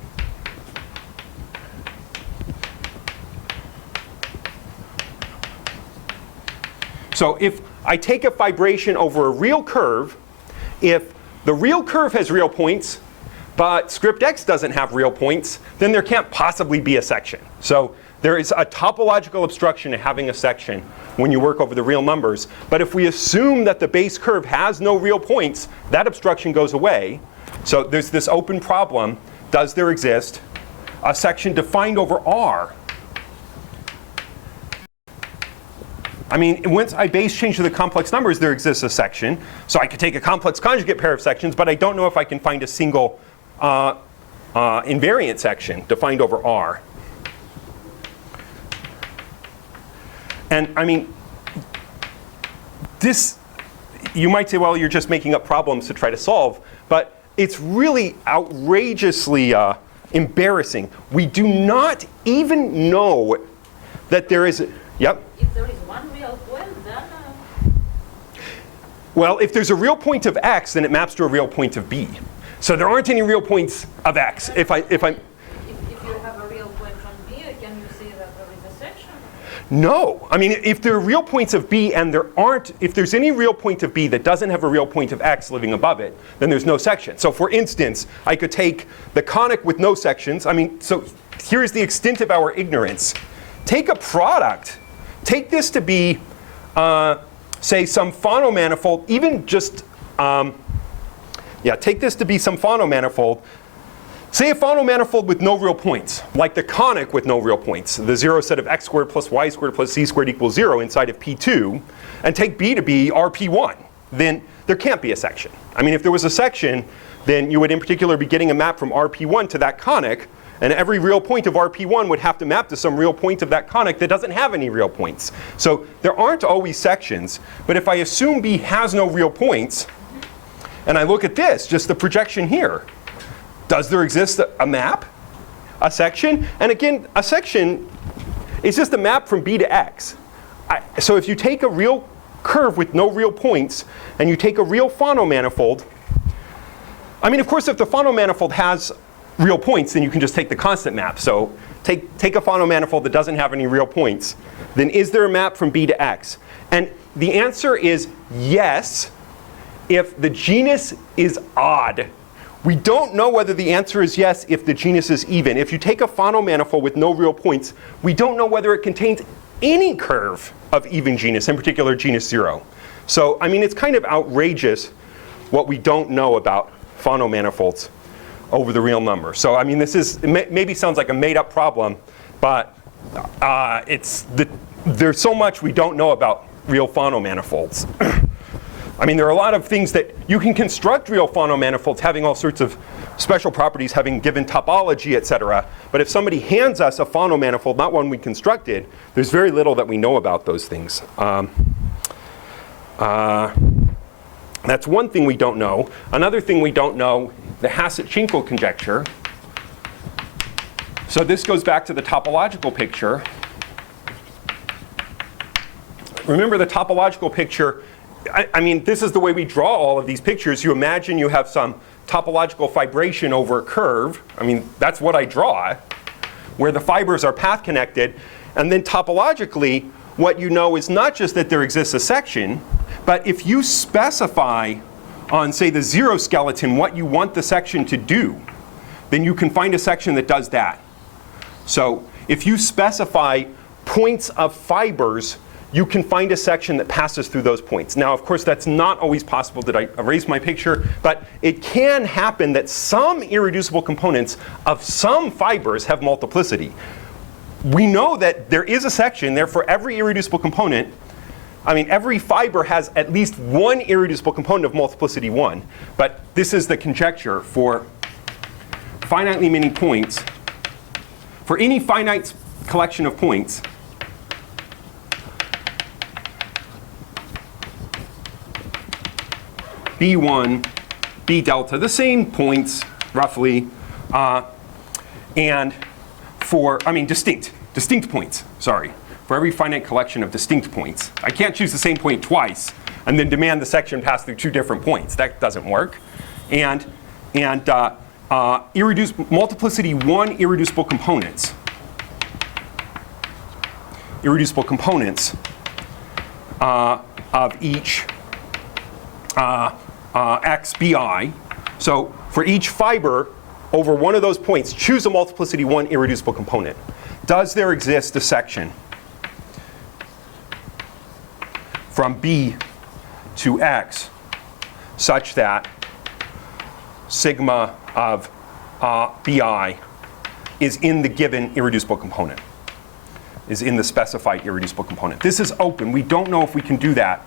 So if I take a fibration over a real curve, if the real curve has real points, but script X doesn't have real points, then there can't possibly be a section. So there is a topological obstruction to having a section when you work over the real numbers. But if we assume that the base curve has no real points, that obstruction goes away. So there's this open problem does there exist a section defined over R? I mean, once I base change to the complex numbers, there exists a section. So I could take a complex conjugate pair of sections, but I don't know if I can find a single invariant section defined over R. And I mean, this, you might say, well, you're just making up problems to try to solve. But it's really outrageously embarrassing. We do not even know that there is, yep. If there is one real point, then Well, if there's a real point of x, then it maps to a real point of b. So there aren't any real points of x. If you if you have a real point from B, can you say that there is a section? No. I mean, if there are real points of b and there aren't, if there's any real point of b that doesn't have a real point of x living above it, then there's no section. So for instance, I could take the conic with no sections. I mean, so here's the extent of our ignorance. Take a product. Take this to be, say, some phonomanifold, even just, take this to be some phonomanifold. Say a phonomanifold with no real points, like the conic with no real points, the zero set of x squared plus y squared plus z squared equals 0 inside of P2, and take B to be RP1, then there can't be a section. I mean, if there was a section, then you would in particular be getting a map from RP1 to that conic, and every real point of RP1 would have to map to some real point of that conic that doesn't have any real points. So there aren't always sections, but if I assume B has no real points, and I look at this, just the projection here, does there exist a map, a section? And again, a section is just a map from B to X. So if you take a real curve with no real points, and you take a real phonomanifold, I mean, of course, if the phonomanifold has real points, then you can just take the constant map. So take a phonomanifold that doesn't have any real points. Then is there a map from B to X? And the answer is yes, if the genus is odd. We don't know whether the answer is yes if the genus is even. If you take a phonomanifold with no real points, we don't know whether it contains any curve of even genus, in particular genus 0. So, I mean, it's kind of outrageous what we don't know about phonomanifolds over the real number. So, I mean, this is, it maybe sounds like a made-up problem, but there's so much we don't know about real phonomanifolds. I mean, there are a lot of things that you can construct real phonomanifolds having all sorts of special properties, having given topology, et cetera. But if somebody hands us a phonomanifold, not one we constructed, there's very little that we know about those things. That's one thing we don't know. Another thing we don't know, the Hassett-Chinkel conjecture. So this goes back to the topological picture. Remember the topological picture, I mean, this is the way we draw all of these pictures. You imagine you have some topological fibration over a curve. I mean, that's what I draw, where the fibers are path connected. And then topologically, what you know is not just that there exists a section, but if you specify on, say, the 0 skeleton what you want the section to do, then you can find a section that does that. So if you specify points of fibers, you can find a section that passes through those points. Now, of course, that's not always possible. Did I erase my picture? But it can happen that some irreducible components of some fibers have multiplicity. We know that there is a section there for every irreducible component. I mean, every fiber has at least one irreducible component of multiplicity 1. But this is the conjecture for finitely many points. For any finite collection of points, B1, B delta, the same points roughly, and for, I mean, distinct points, sorry, for every finite collection of distinct points. I can't choose the same point twice and then demand the section pass through 2 different points. That doesn't work. And multiplicity 1 irreducible components of each xbi. So for each fiber over one of those points, choose a multiplicity 1 irreducible component. Does there exist a section from B to X such that sigma of BI is in the given irreducible component, is in the specified irreducible component. This is open. We don't know if we can do that.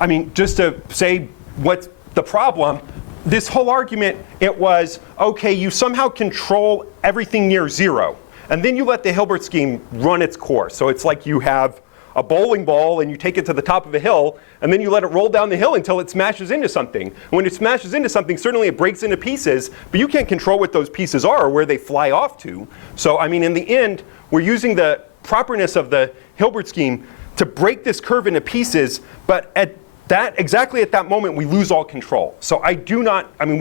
I mean, just to say what's the problem, this whole argument, it was, okay, you somehow control everything near 0. And then you let the Hilbert scheme run its course. So it's like you have a bowling ball and you take it to the top of a hill, and then you let it roll down the hill until it smashes into something. When it smashes into something, certainly it breaks into pieces, but you can't control what those pieces are or where they fly off to. So, I mean, in the end, we're using the properness of the Hilbert scheme to break this curve into pieces, but exactly at that moment, we lose all control. So we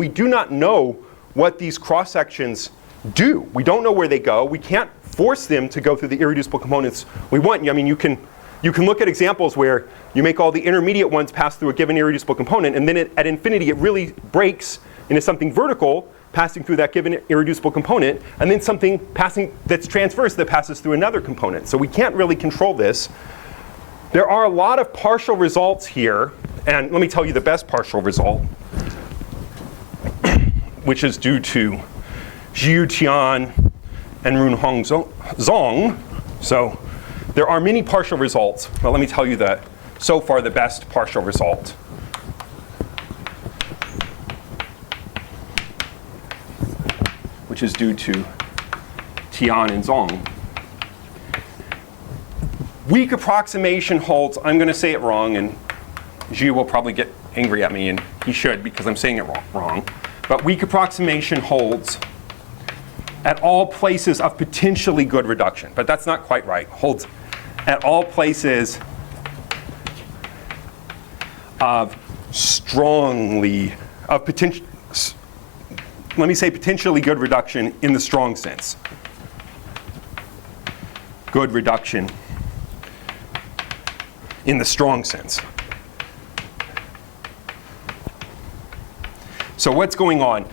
do not know what these cross sections do. We don't know where they go. We can't force them to go through the irreducible components we want. I mean, you can look at examples where you make all the intermediate ones pass through a given irreducible component, and then at infinity, it really breaks into something vertical, passing through that given irreducible component, and then something passing that's transverse that passes through another component. So we can't really control this. There are a lot of partial results here, and let me tell you the best partial result, which is due to Zhu Tian and Runhong Zong. So there are many partial results, but let me tell you so far the best partial result. Which is due to Tian and Zong. Weak approximation holds, I'm going to say it wrong, and Zhu will probably get angry at me, and he should because I'm saying it wrong. But weak approximation holds at all places of potentially good reduction. But that's not quite right. Holds at all places of potentially good reduction in the strong sense. Good reduction in the strong sense. So what's going on?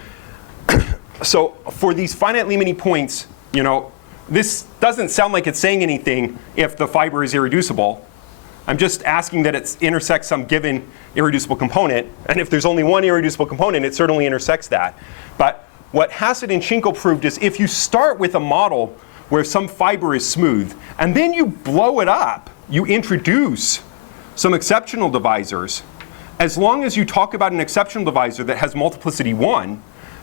So for these finitely many points, this doesn't sound like it's saying anything if the fiber is irreducible. I'm just asking that it intersects some given irreducible component, and if there's only one irreducible component, it certainly intersects that. But what Hassett and Schinkel proved is if you start with a model where some fiber is smooth, and then you blow it up, you introduce some exceptional divisors, as long as you talk about an exceptional divisor that has multiplicity 1,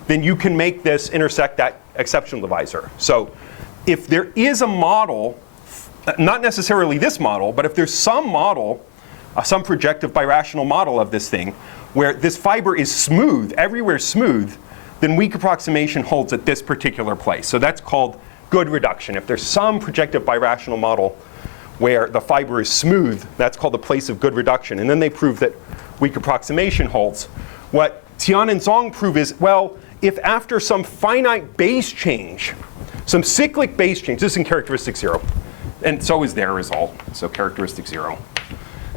then you can make this intersect that exceptional divisor. So if there is a model, not necessarily this model, but if there's some model, some projective birational model of this thing, where this fiber is smooth, everywhere smooth, then weak approximation holds at this particular place. So that's called good reduction. If there's some projective birational model where the fiber is smooth, that's called the place of good reduction. And then they prove that weak approximation holds. What Tian and Zong prove is, well, if after some finite base change, some cyclic base change, this is in characteristic 0, and so is their result, so characteristic 0.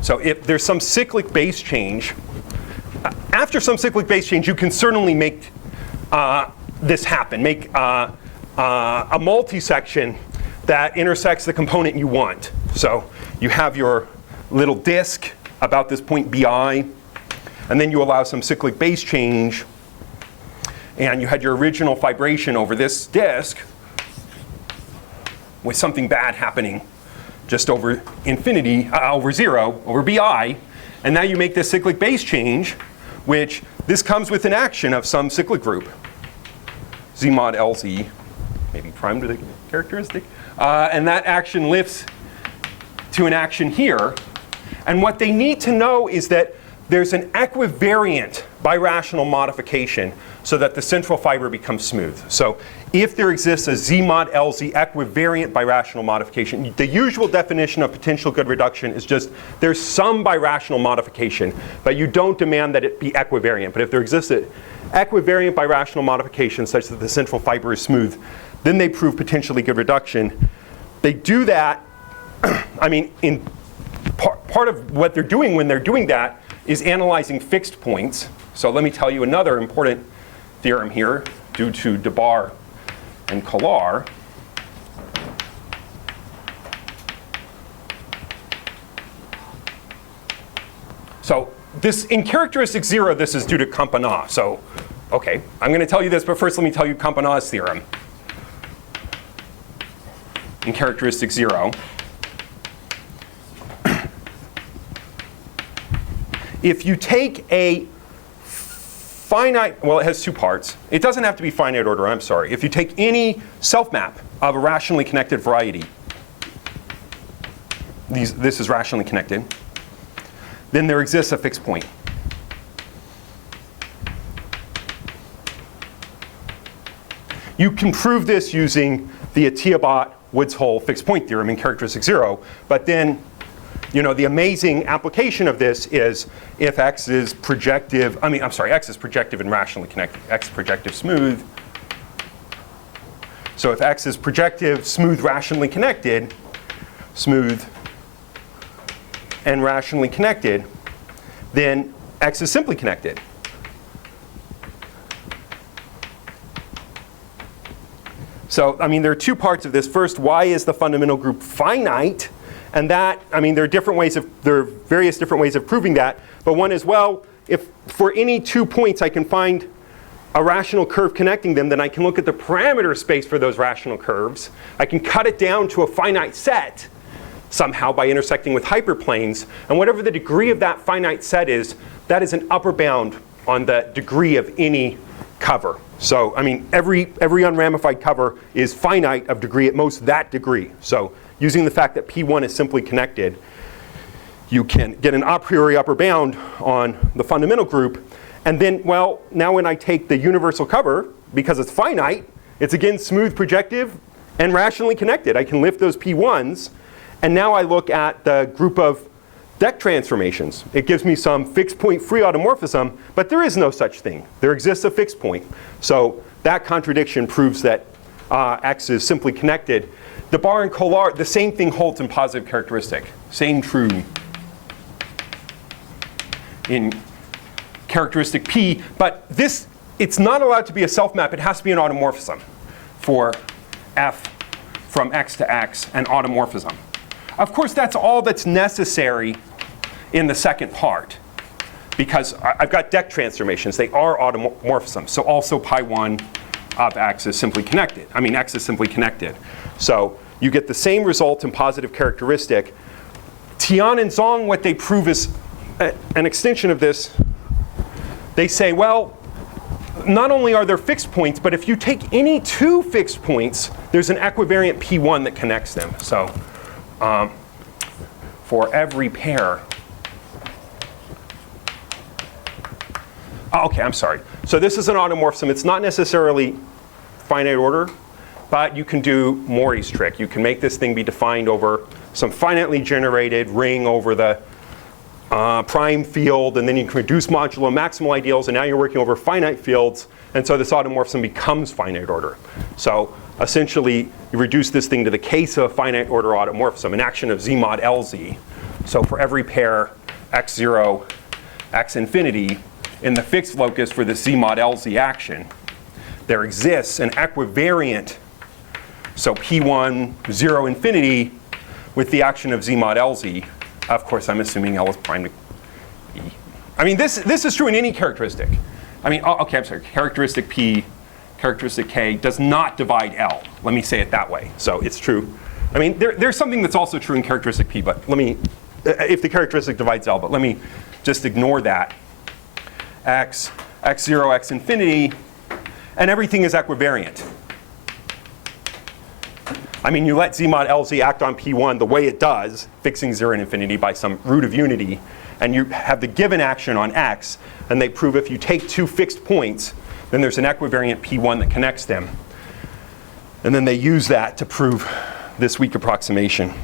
So if there's some cyclic base change, after some cyclic base change, you can certainly make this happen, make a multi-section that intersects the component you want. So you have your little disk about this point BI, and then you allow some cyclic base change, and you had your original fibration over this disk with something bad happening just over infinity, over 0, over BI, and now you make this cyclic base change, which this comes with an action of some cyclic group, Z mod LZ, maybe primed with a characteristic, and that action lifts to an action here. And what they need to know is that there's an equivariant birational modification so that the central fiber becomes smooth. So if there exists a Z mod LZ equivariant birational modification, the usual definition of potential good reduction is just there's some birational modification, but you don't demand that it be equivariant. But if there exists an equivariant birational modification such that the central fiber is smooth, then they prove potentially good reduction. They do that, I mean, in part of what they're doing when they're doing that is analyzing fixed points. So let me tell you another important theorem here due to DeBar and Kolar. So this in characteristic 0, this is due to Campanat. So, okay, I'm going to tell you this, but first let me tell you Campanat's theorem. In characteristic 0, if you take a finite, well, it has two parts. It doesn't have to be finite order, I'm sorry. If you take any self-map of a rationally connected variety, this is rationally connected, then there exists a fixed point. You can prove this using the Atiyah-Woods-Hull fixed point theorem in characteristic 0, but then the amazing application of this is if X is projective, X is projective and rationally connected. X projective smooth. So if X is projective, smooth, rationally connected, smooth, and rationally connected, then X is simply connected. So, there are two parts of this. First, why is the fundamental group finite? And that, there are various different ways of proving that. But one is, well, if for any 2 points I can find a rational curve connecting them, then I can look at the parameter space for those rational curves. I can cut it down to a finite set somehow by intersecting with hyperplanes. And whatever the degree of that finite set is, that is an upper bound on the degree of any cover. So, every unramified cover is finite of degree, at most that degree. So, using the fact that P1 is simply connected, you can get an a priori upper bound on the fundamental group. And then, well, now when I take the universal cover, because it's finite, it's again smooth projective and rationally connected. I can lift those P1s, and now I look at the group of deck transformations. It gives me some fixed point free automorphism, but there is no such thing. There exists a fixed point. So that contradiction proves that X is simply connected. The Barr and Kolar, the same thing holds in positive characteristic. Same true in characteristic P, but this, it's not allowed to be a self-map. It has to be an automorphism for F from X to X and automorphism. Of course, that's all that's necessary in the second part, because I've got deck transformations. They are automorphisms. So also pi1 of X is simply connected. X is simply connected. So you get the same result in positive characteristic. Tian and Zhang, what they prove is an extension of this. They say, well, not only are there fixed points, but if you take any two fixed points, there's an equivariant P1 that connects them. So for every pair. Oh, okay, I'm sorry. So this is an automorphism. It's not necessarily finite order, but you can do Mori's trick. You can make this thing be defined over some finitely generated ring over the prime field, and then you can reduce modulo maximal ideals, and now you're working over finite fields, and so this automorphism becomes finite order. So essentially, you reduce this thing to the case of a finite order automorphism, an action of Z mod LZ. So for every pair x0, x infinity, in the fixed locus for the Z mod LZ action, there exists an equivariant, so P1, 0, infinity, with the action of Z mod LZ. Of course, I'm assuming L is prime to E. This is true in any characteristic. Okay, I'm sorry, characteristic P, characteristic K does not divide L. Let me say it that way. So it's true. There's something that's also true in characteristic P, but let me, if the characteristic divides L, but let me just ignore that. X, x0, x infinity, and everything is equivariant. You let Z mod LZ act on P1 the way it does, fixing 0 and infinity by some root of unity, and you have the given action on X, and they prove if you take two fixed points, then there's an equivariant P1 that connects them. And then they use that to prove this weak approximation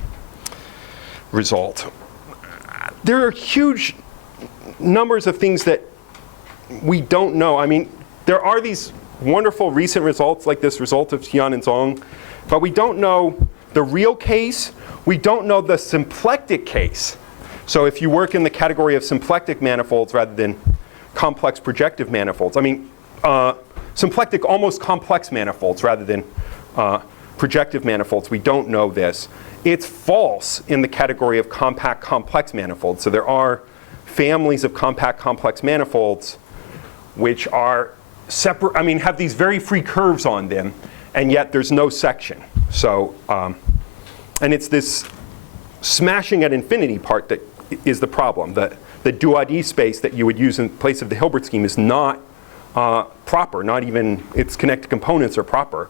result. There are huge numbers of things that we don't know. There are these wonderful recent results like this result of Tian and Zhang, but we don't know the real case. We don't know the symplectic case. So if you work in the category of symplectic manifolds rather than complex projective manifolds, symplectic almost complex manifolds rather than projective manifolds, we don't know this. It's false in the category of compact complex manifolds. So there are families of compact complex manifolds which are separate, I mean, have these very free curves on them, and yet there's no section. So, and it's this smashing at infinity part that is the problem. The duodec space that you would use in place of the Hilbert scheme is not proper, not even its connected components are proper.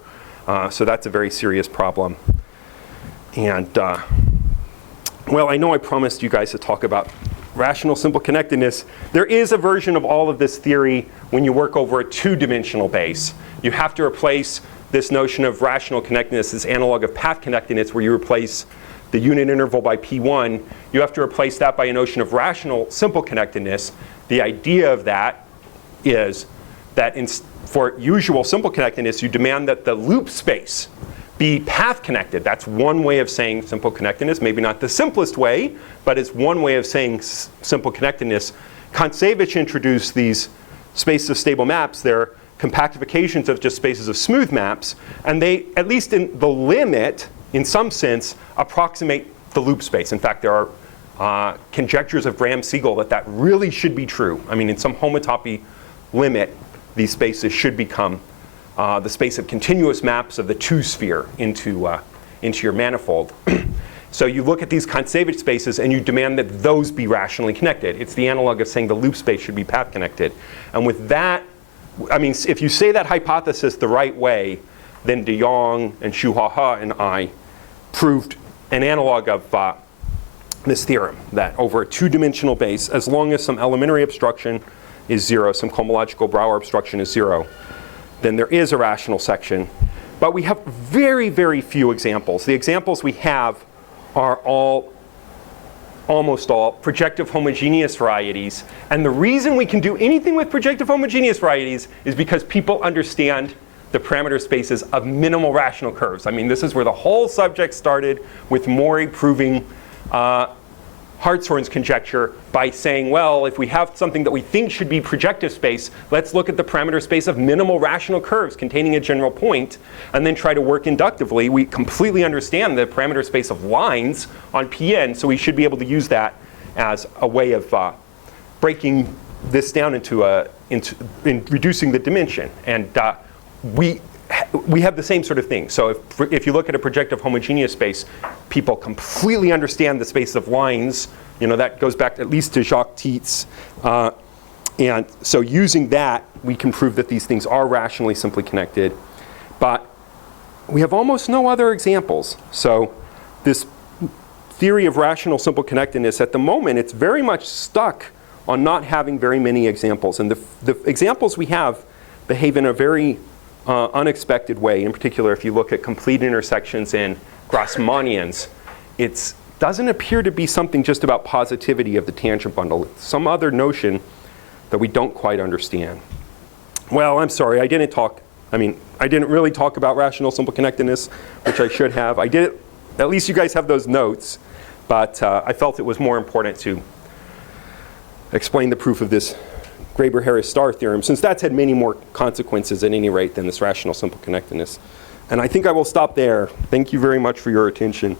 So that's a very serious problem. And well, I know I promised you guys to talk about rational simple connectedness. There is a version of all of this theory when you work over a two-dimensional base. You have to replace this notion of rational connectedness, this analog of path connectedness, where you replace the unit interval by P1. You have to replace that by a notion of rational simple connectedness. The idea of that is that for usual simple connectedness, you demand that the loop space be path connected. That's one way of saying simple connectedness. Maybe not the simplest way, but it's one way of saying simple connectedness. Kontsevich introduced these spaces of stable maps. They're compactifications of just spaces of smooth maps. And they, at least in the limit, in some sense, approximate the loop space. In fact, there are conjectures of Graham-Siegel that really should be true. I mean, in some homotopy limit, these spaces should become the space of continuous maps of the two-sphere into your manifold. So you look at these Kontsevich spaces and you demand that those be rationally connected. It's the analog of saying the loop space should be path connected. And with that, I mean, if you say that hypothesis the right way, then de Jong and Shuhaha and I proved an analog of this theorem, that over a two-dimensional base, as long as some elementary obstruction is 0, some cohomological Brouwer obstruction is 0, then there is a rational section. But we have very, very few examples. The examples we have are almost all projective homogeneous varieties. And the reason we can do anything with projective homogeneous varieties is because people understand the parameter spaces of minimal rational curves. I mean, this is where the whole subject started, with Mori proving Hartshorne's conjecture by saying, well, if we have something that we think should be projective space, let's look at the parameter space of minimal rational curves containing a general point, and then try to work inductively. We completely understand the parameter space of lines on Pn, so we should be able to use that as a way of breaking this down into reducing the dimension. And we have the same sort of thing. So if you look at a projective homogeneous space, people completely understand the space of lines. You know, that goes back at least to Jacques Tietz. And so using that, we can prove that these things are rationally simply connected. But we have almost no other examples. So this theory of rational simple connectedness, at the moment, it's very much stuck on not having very many examples. And the examples we have behave in a very unexpected way. In particular, if you look at complete intersections in Grassmannians, it doesn't appear to be something just about positivity of the tangent bundle. It's some other notion that we don't quite understand. Well, I'm sorry, I didn't really talk about rational simple connectedness, which I should have. I did, at least you guys have those notes, but I felt it was more important to explain the proof of this Graeber-Harris-Starr theorem, since that's had many more consequences at any rate than this rational simple connectedness. And I think I will stop there. Thank you very much for your attention.